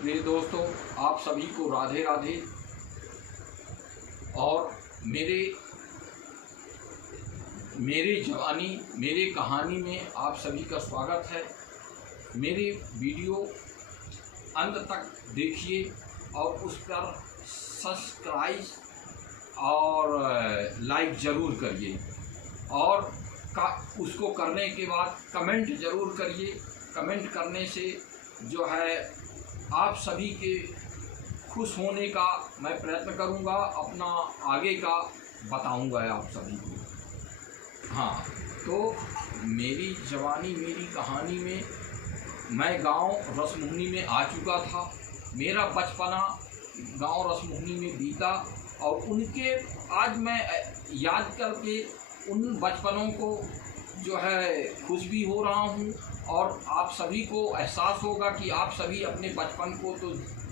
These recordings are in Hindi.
प्रिय दोस्तों, आप सभी को राधे राधे। और मेरे जवानी मेरे कहानी में आप सभी का स्वागत है। मेरे वीडियो अंत तक देखिए और उस पर सब्सक्राइब और लाइक ज़रूर करिए और उसको करने के बाद कमेंट ज़रूर करिए। कमेंट करने से जो है आप सभी के खुश होने का मैं प्रयत्न करूंगा, अपना आगे का बताऊंगा आप सभी को। हाँ, तो मेरी जवानी मेरी कहानी में मैं गांव रसमुहनी में आ चुका था। मेरा बचपना गांव रसमुहनी में बीता और उनके आज मैं याद करके उन बचपनों को जो है खुश भी हो रहा हूँ। और आप सभी को एहसास होगा कि आप सभी अपने बचपन को तो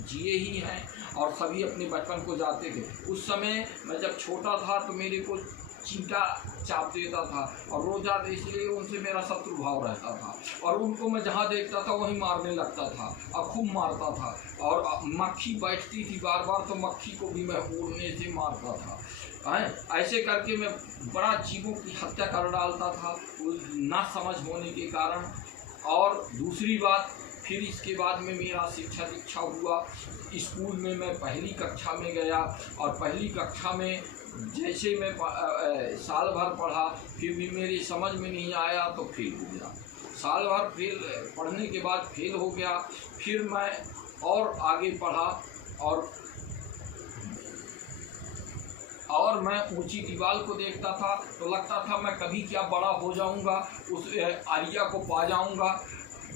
जिए ही हैं और सभी अपने बचपन को जाते थे। उस समय मैं जब छोटा था तो मेरे को चींटा चाप देता था और रोज़ाना इसलिए उनसे मेरा शत्रु भाव रहता था और उनको मैं जहाँ देखता था वहीं मारने लगता था और खूब मारता था। और मक्खी बैठती थी बार बार तो मक्खी को भी मैं उड़ने से मारता था। ऐसे करके मैं बड़ा जीवों की हत्या कर डालता था ना समझ होने के कारण। और दूसरी बात, फिर इसके बाद में मेरा शिक्षा दीक्षा हुआ। स्कूल में मैं पहली कक्षा में गया और पहली कक्षा में जैसे मैं साल भर पढ़ा फिर भी मेरी समझ में नहीं आया तो फेल हो गया। साल भर फेल पढ़ने के बाद फेल हो गया। फिर मैं और आगे पढ़ा और मैं ऊंची दीवार को देखता था तो लगता था मैं कभी क्या बड़ा हो जाऊंगा, उस आर्या को पा जाऊंगा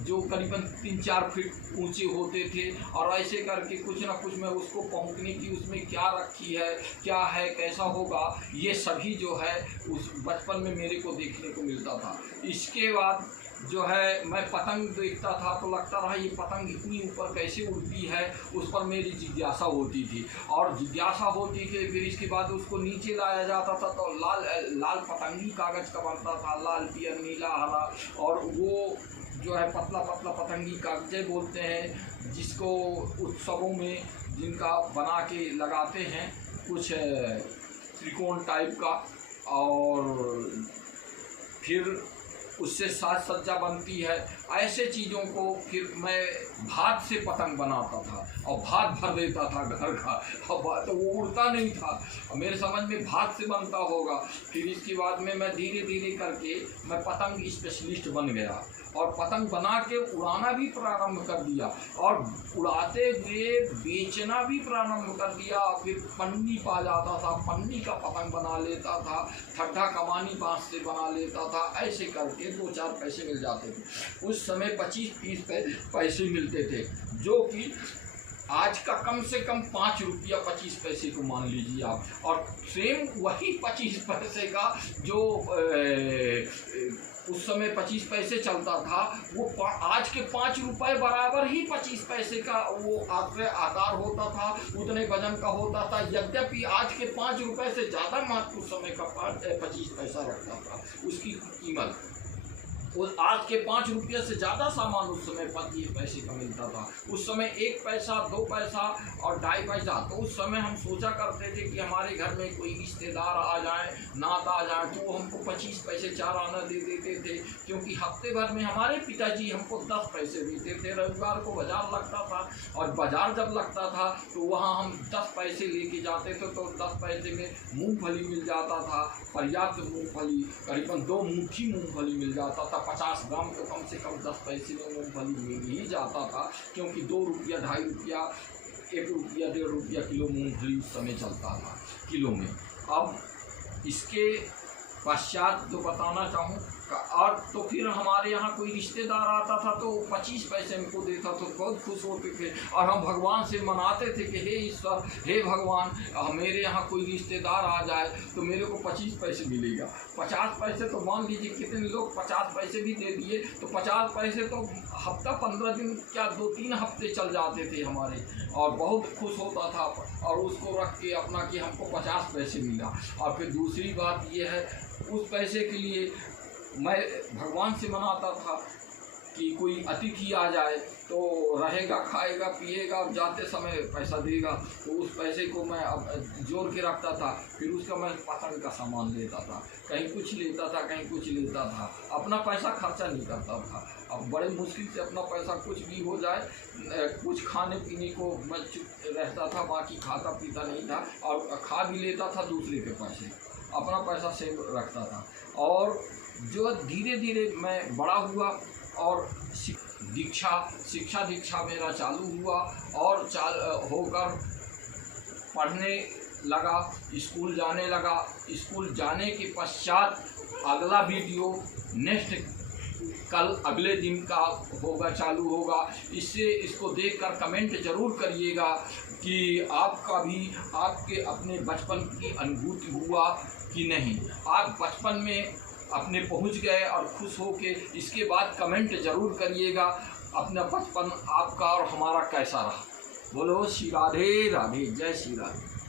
जो करीबन 3-4 फीट ऊंचे होते थे। और ऐसे करके कुछ ना कुछ मैं उसको पहुंचने की उसमें क्या रखी है, क्या है, कैसा होगा, ये सभी जो है उस बचपन में मेरे को देखने को मिलता था। इसके बाद जो है मैं पतंग देखता था तो लगता रहा ये पतंग इतनी ऊपर कैसे उड़ती है, उस पर मेरी जिज्ञासा होती थी। और जिज्ञासा होती थी फिर इसके बाद उसको नीचे लाया जाता था तो लाल पतंगी कागज़ का बनता था, लाल पीला नीला हरा। और वो जो है पतला पतला पतंगी कागज़े बोलते हैं जिसको उत्सवों में जिनका बना के लगाते हैं कुछ त्रिकोण टाइप का। और फिर उससे साज सज्जा बनती है। ऐसे चीज़ों को फिर मैं भात से पतंग बनाता था और भात भर देता था घर का और तो वो उड़ता नहीं था। मेरे समझ में भात से बनता होगा। फिर इसके बाद में मैं धीरे धीरे करके मैं पतंग स्पेशलिस्ट बन गया और पतंग बना के उड़ाना भी प्रारंभ कर दिया और उड़ाते हुए बेचना भी प्रारंभ कर दिया। फिर पन्नी पा जाता था, पन्नी का पतंग बना लेता था, ठट्ठा कमानी बांस से बना लेता था। ऐसे करके 2-4 पैसे मिल जाते थे। उस समय 25-30 पैसे मिलते थे जो कि आज का कम से कम 5 रुपया 25 पैसे को मान लीजिए आप। और सेम वही 25 पैसे का जो उस समय 25 पैसे चलता था वो आज के 5 रुपये बराबर ही 25 पैसे का वो आकार होता था, उतने वजन का होता था। यद्यपि आज के 5 रुपये से ज़्यादा महत्व उस समय का 25 पैसा रखता था उसकी कीमत। उस आज के 5 रुपये से ज़्यादा सामान उस समय 25 पैसे का मिलता था। उस समय 1 पैसा 2 पैसा और 2.5 पैसा। तो उस समय हम सोचा करते थे कि हमारे घर में कोई रिश्तेदार आ जाए, नात आ जाए तो वो हमको 25 पैसे 4 आना दे देते थे। क्योंकि हफ्ते भर में हमारे पिताजी हमको 10 पैसे देते थे। रविवार को बाज़ार लगता था और बाज़ार जब लगता था तो वहाँ हम 10 पैसे लेके जाते थे तो 10 पैसे में मूँगफली मिल जाता था, पर्याप्त मूँगफली, करीबन 2 मुट्ठी मूँगफली मिल जाता था। 50 ग्राम तो कम से कम 10 पैसे में मूँगफली मिल ही जाता था। क्योंकि 2 रुपया 2.5 रुपया 1 रुपया 1.5 रुपया किलो मूँगफली उस समय चलता था किलो में। अब इसके पश्चात जो बताना चाहूँ और तो फिर हमारे यहाँ कोई रिश्तेदार आता था तो 25 पैसे हमको देता तो बहुत खुश होते थे और हम भगवान से मनाते थे कि हे ईश्वर, हे भगवान, मेरे यहाँ कोई रिश्तेदार आ जाए तो मेरे को 25 पैसे मिलेगा। 50 पैसे तो मान लीजिए कितने लोग 50 पैसे भी दे दिए तो 50 पैसे तो हफ्ता 15 दिन क्या 2-3 हफ्ते चल जाते थे हमारे। और बहुत खुश होता था और उसको रख के अपना कि हमको 50 पैसे मिला। और फिर दूसरी बात ये है उस पैसे के लिए मैं भगवान से मनाता था कि कोई अतिथि आ जाए तो रहेगा, खाएगा, पिएगा, जाते समय पैसा देगा। तो उस पैसे को मैं अब जोड़ के रखता था, फिर उसका मैं पसंद का सामान लेता था, कहीं कुछ लेता था, कहीं कुछ लेता था, अपना पैसा खर्चा नहीं करता था। अब बड़े मुश्किल से अपना पैसा कुछ भी हो जाए, कुछ खाने पीने को मैं चुप रहता था, बाकी खाता पीता नहीं था, और खा भी लेता था दूसरे के पैसे, अपना पैसा सेव रखता था। और जो धीरे धीरे मैं बड़ा हुआ और शिक्षा दीक्षा मेरा चालू हुआ और होकर पढ़ने लगा, स्कूल जाने लगा। स्कूल जाने के पश्चात अगला वीडियो कल अगले दिन का होगा, चालू होगा। इसको देखकर कमेंट जरूर करिएगा कि आपका भी आपके अपने बचपन की अनुभूति हुआ कि नहीं, आप बचपन में अपने पहुंच गए और खुश हो के। इसके बाद कमेंट जरूर करिएगा अपना बचपन आपका और हमारा कैसा रहा। बोलो श्री राधे राधे, जय श्री राधे।